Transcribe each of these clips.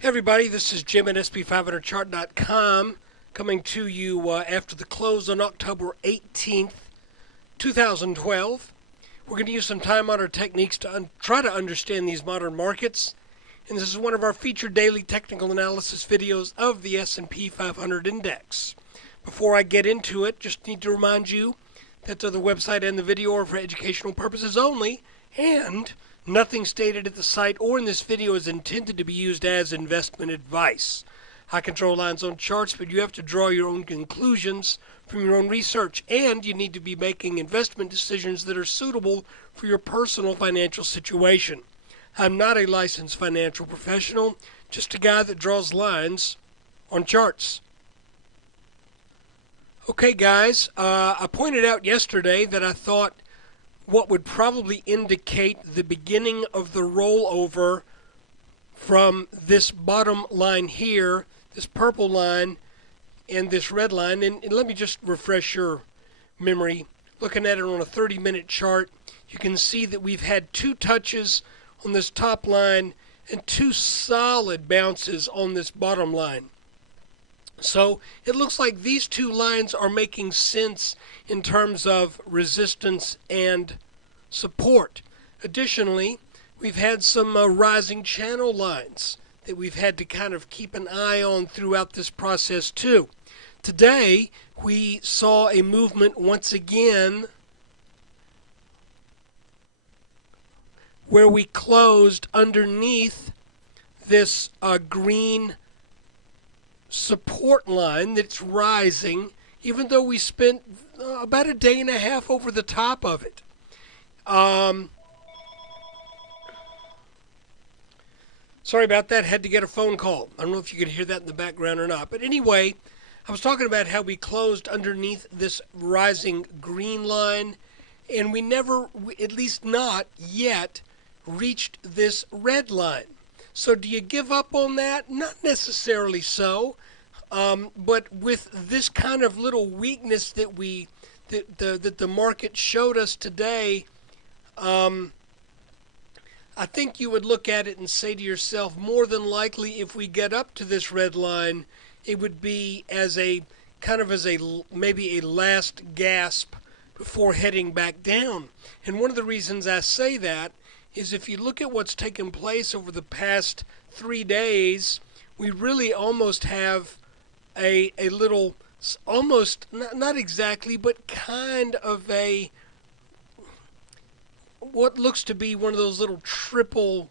Hey everybody, this is Jim at SP500chart.com coming to you after the close on October 18th, 2012. We're going to use some time-honored techniques to try to understand these modern markets. And this is one of our featured daily technical analysis videos of the S&P 500 index. Before I get into it, just need to remind you that the website and the video are for educational purposes only, and nothing stated at the site or in this video is intended to be used as investment advice. I control lines on charts, but you have to draw your own conclusions from your own research, and you need to be making investment decisions that are suitable for your personal financial situation. I'm not a licensed financial professional, just a guy that draws lines on charts. Okay, guys, I pointed out yesterday that I thought what would probably indicate the beginning of the rollover from this bottom line here, this purple line, and this red line. And let me just refresh your memory. Looking at it on a 30-minute chart, you can see that we've had two touches on this top line and two solid bounces on this bottom line. So it looks like these two lines are making sense in terms of resistance and support. Additionally, we've had some rising channel lines that we've had to kind of keep an eye on throughout this process too. Today, we saw a movement once again where we closed underneath this green support line that's rising, even though we spent about a day and a half over the top of it. Sorry about that. Had to get a phone call. I don't know if you could hear that in the background or not. But anyway, I was talking about how we closed underneath this rising green line, and we never, at least not yet, reached this red line. So do you give up on that? Not necessarily so. But with this kind of little weakness that the market showed us today, I think you would look at it and say to yourself, more than likely, if we get up to this red line, it would be as a kind of as a maybe a last gasp before heading back down. And one of the reasons I say that is if you look at what's taken place over the past 3 days, we really almost have a little, almost, not exactly, but kind of a, what looks to be one of those little triple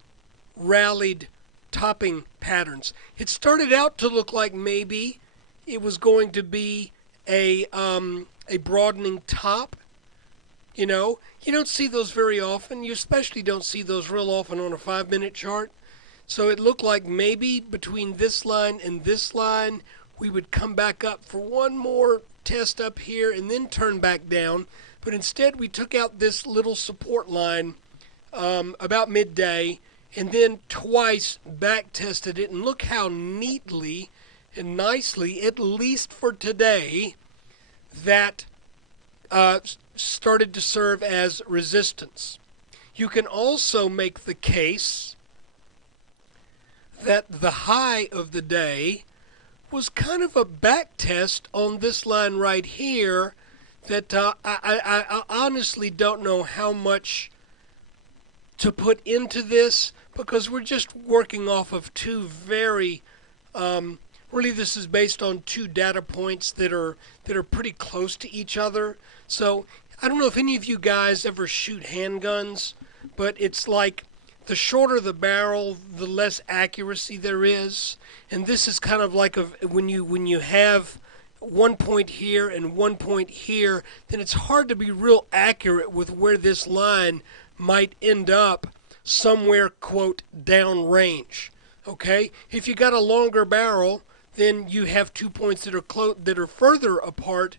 rallied topping patterns. It started out to look like maybe it was going to be a broadening top. You know, you don't see those very often. You especially don't see those real often on a 5-minute chart. So it looked like maybe between this line and this line, we would come back up for one more test up here and then turn back down. But instead, we took out this little support line about midday and then twice back tested it. And look how neatly and nicely, at least for today, that started to serve as resistance. You can also make the case that the high of the day was kind of a back test on this line right here that I honestly don't know how much to put into this, because we're just working off of two very really this is based on two data points that are pretty close to each other. So I don't know if any of you guys ever shoot handguns, but it's like the shorter the barrel, the less accuracy there is. And this is kind of like when you have 1 point here and 1 point here, then it's hard to be real accurate with where this line might end up somewhere, quote, downrange. Okay? If you got a longer barrel, then you have 2 points that are further apart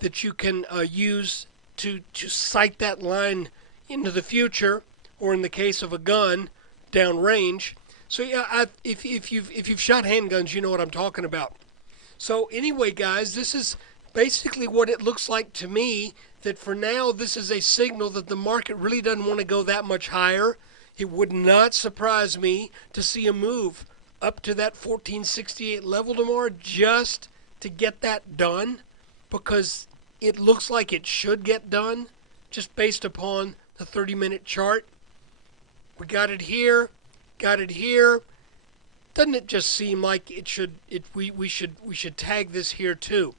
that you can use to sight that line into the future, or in the case of a gun, downrange. So yeah, if you've shot handguns, you know what I'm talking about. So anyway, guys, this is basically what it looks like to me, that for now this is a signal that the market really doesn't want to go that much higher. It would not surprise me to see a move up to that 1468 level tomorrow just to get that done, because it looks like it should get done just based upon the 30-minute chart. We got it here, got it here. Doesn't it just seem like it should? We should tag this here too.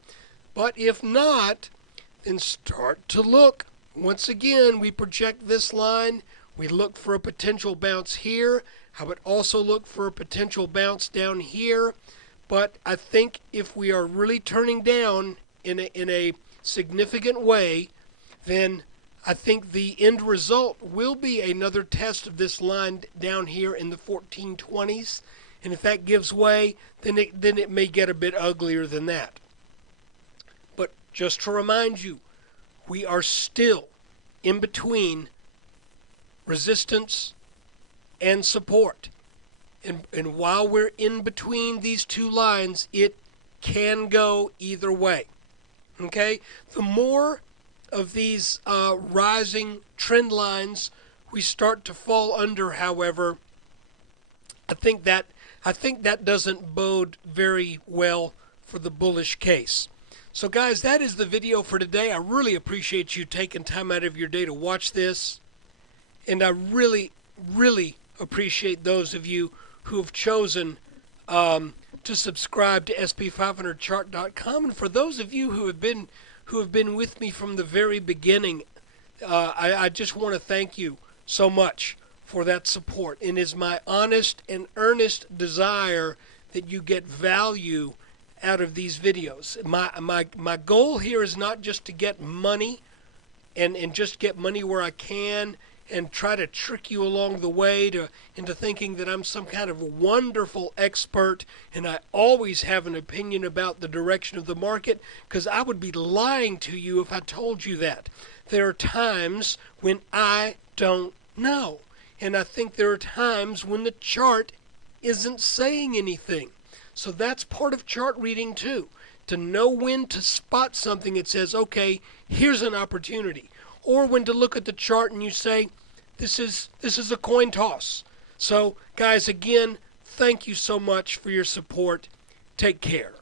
But if not, then start to look. Once again, we project this line. We look for a potential bounce here. I would also look for a potential bounce down here. But I think if we are really turning down in a significant way, then I think the end result will be another test of this line down here in the 1420s. And if that gives way, then it may get a bit uglier than that. But just to remind you, we are still in between resistance and support. And while we're in between these two lines, it can go either way. Okay? The more of these rising trend lines we start to fall under, however, I think that doesn't bode very well for the bullish case. So guys, that is the video for today. I really appreciate you taking time out of your day to watch this. And I really, really appreciate those of you who have chosen to subscribe to SP500chart.com. And for those of you who have been with me from the very beginning, I just want to thank you so much for that support. And it is my honest and earnest desire that you get value out of these videos. My goal here is not just to get money and just get money where I can and try to trick you along the way into thinking that I'm some kind of wonderful expert and I always have an opinion about the direction of the market, because I would be lying to you if I told you that. There are times when I don't know. And I think there are times when the chart isn't saying anything. So that's part of chart reading too. To know when to spot something that says, okay, here's an opportunity. Or when to look at the chart and you say, this is a coin toss. So guys, again, thank you so much for your support. Take care.